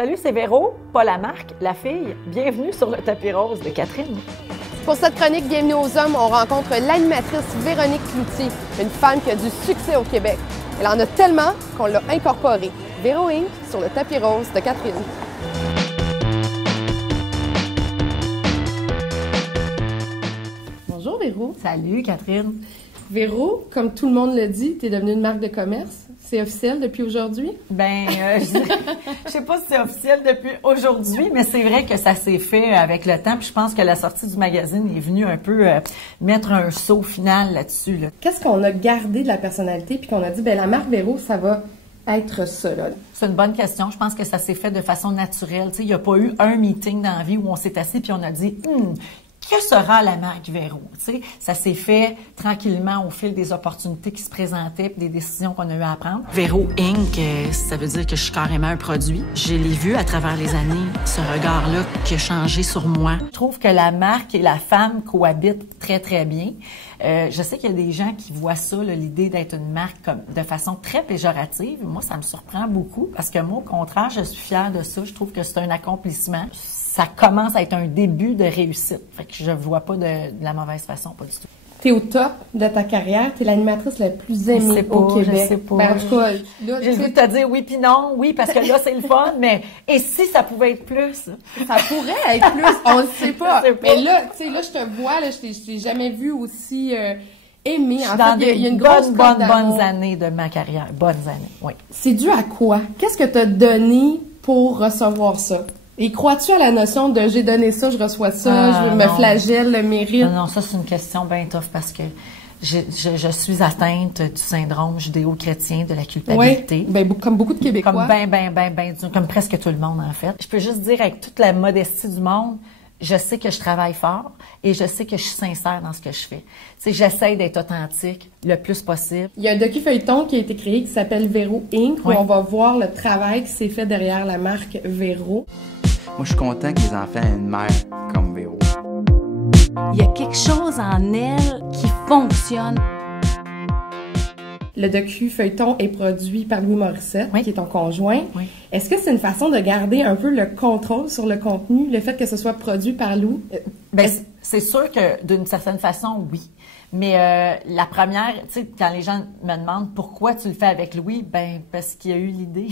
Salut, c'est Véro, pas la marque, la fille. Bienvenue sur le tapis rose de Catherine. Pour cette chronique Bienvenue aux hommes, on rencontre l'animatrice Véronique Cloutier, une femme qui a du succès au Québec. Elle en a tellement qu'on l'a incorporée. Véro Inc. sur le tapis rose de Catherine. Bonjour Véro. Salut, Catherine. Véro, comme tout le monde le dit, tu es devenue une marque de commerce. C'est officiel depuis aujourd'hui? Je sais pas si c'est officiel depuis aujourd'hui, mais c'est vrai que ça s'est fait avec le temps. Puis je pense que la sortie du magazine est venue un peu mettre un saut final là-dessus. Là. Qu'est-ce qu'on a gardé de la personnalité puis qu'on a dit, la marque Véro, ça va être ça, là? C'est une bonne question. Je pense que ça s'est fait de façon naturelle. Tu sais, il n'y a pas eu un meeting dans la vie où on s'est assis puis on a dit que sera la marque Véro? Tu sais, ça s'est fait tranquillement au fil des opportunités qui se présentaient et des décisions qu'on a eu à prendre. Véro Inc., ça veut dire que je suis carrément un produit. Je l'ai vu à travers les années, ce regard-là qui a changé sur moi. Je trouve que la marque et la femme cohabitent très, très bien. Je sais qu'il y a des gens qui voient ça, l'idée d'être une marque comme de façon très péjorative. Moi, ça me surprend beaucoup parce que moi, au contraire, je suis fière de ça. Je trouve que c'est un accomplissement. Ça commence à être un début de réussite. Fait que je vois pas de la mauvaise façon, pas du tout. T'es au top de ta carrière, t'es l'animatrice la plus aimée au Québec. Je sais pas. En tout cas, là, j'ai voulu te dire oui puis non, oui parce que là c'est le fun, mais et si ça pouvait être plus? Ça pourrait être plus, on le sait pas. Mais là, tu sais, là je te vois, là, je t'ai jamais vu aussi aimée. En fait, il y a une grosse bonnes années de ma carrière, bonnes années, oui. C'est dû à quoi? Qu'est-ce que t'as donné pour recevoir ça? Et crois-tu à la notion de j'ai donné ça, je reçois ça, je me flagelle, le mérite? Non, ça c'est une question bien tough parce que je suis atteinte du syndrome judéo-chrétien de la culpabilité. Oui, comme beaucoup de Québécois. Comme presque tout le monde en fait. Je peux juste dire avec toute la modestie du monde, je sais que je travaille fort et je sais que je suis sincère dans ce que je fais. Tu sais, j'essaie d'être authentique le plus possible. Il y a un docu-feuilleton qui a été créé qui s'appelle Véro Inc. où on va voir le travail qui s'est fait derrière la marque Véro. Moi, je suis content que les enfants aient une mère comme Véro. Il y a quelque chose en elle qui fonctionne. Le docu-feuilleton est produit par Louis Morissette, qui est ton conjoint. Oui. Est-ce que c'est une façon de garder un peu le contrôle sur le contenu, le fait que ce soit produit par Louis? C'est sûr que d'une certaine façon, oui. Mais la première, tu sais, quand les gens me demandent pourquoi tu le fais avec Louis, parce qu'il y a eu l'idée.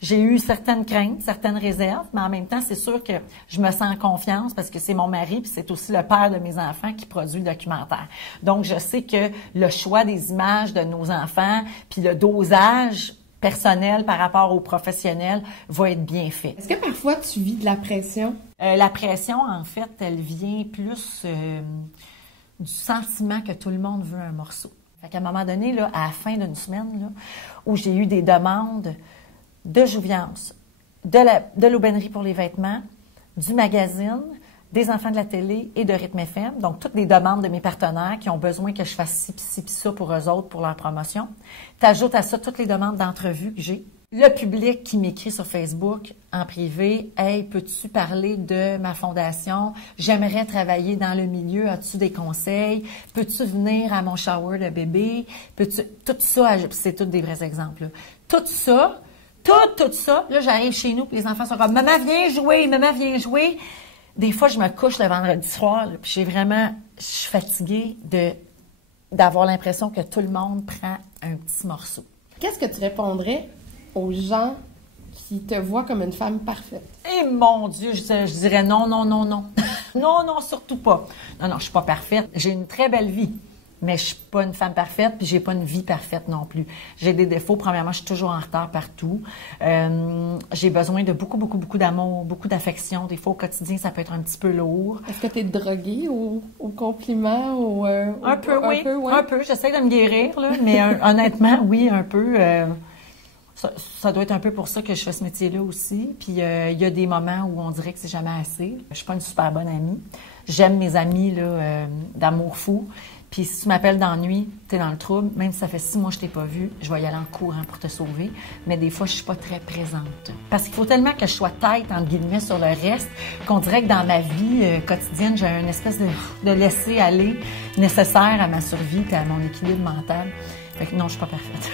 J'ai eu certaines craintes, certaines réserves, mais en même temps, c'est sûr que je me sens en confiance parce que c'est mon mari puis c'est aussi le père de mes enfants qui produit le documentaire. Donc, je sais que le choix des images de nos enfants puis le dosage personnel par rapport aux professionnels va être bien fait. Est-ce que parfois tu vis de la pression? La pression, en fait, elle vient plus du sentiment que tout le monde veut un morceau. Fait qu'à un moment donné, là, à la fin d'une semaine, là, où j'ai eu des demandes de Jouviance, de l'aubainerie pour les vêtements, du magazine, des enfants de la télé et de Rythme FM, donc toutes les demandes de mes partenaires qui ont besoin que je fasse ci pis ça pour eux autres, pour leur promotion. T'ajoutes à ça toutes les demandes d'entrevues que j'ai. Le public qui m'écrit sur Facebook en privé, « Hey, peux-tu parler de ma fondation? J'aimerais travailler dans le milieu. As-tu des conseils? Peux-tu venir à mon shower de bébé? Peux-tu... » Tout ça, c'est tous des vrais exemples. Là. Tout ça, là, j'arrive chez nous puis les enfants sont comme « Maman, viens jouer! Maman, viens jouer! » Des fois, je me couche le vendredi soir puis je suis fatiguée d'avoir l'impression que tout le monde prend un petit morceau. Qu'est-ce que tu répondrais aux gens qui te voient comme une femme parfaite? Eh mon Dieu, je dirais non. Non, surtout pas. Non, je suis pas parfaite. J'ai une très belle vie, mais je suis pas une femme parfaite, puis j'ai pas une vie parfaite non plus. J'ai des défauts. Premièrement, je suis toujours en retard partout. J'ai besoin de beaucoup d'amour, beaucoup d'affection. Des fois, au quotidien, ça peut être un petit peu lourd. Est-ce que tu es droguée aux compliments? Un peu, oui. Un peu. J'essaie de me guérir, là, mais honnêtement, oui, un peu. Ça doit être un peu pour ça que je fais ce métier-là aussi. Puis il y a des moments où on dirait que c'est jamais assez. Je suis pas une super bonne amie. J'aime mes amis là d'amour fou. Puis si tu m'appelles d'ennui, t'es dans le trouble. Même si ça fait 6 mois que je t'ai pas vu, je vais y aller en courant pour te sauver. Mais des fois, je suis pas très présente. Parce qu'il faut tellement que je sois tête, entre guillemets, sur le reste, qu'on dirait que dans ma vie quotidienne, j'ai une espèce de laisser-aller nécessaire à ma survie et à mon équilibre mental. Fait que non, je suis pas parfaite.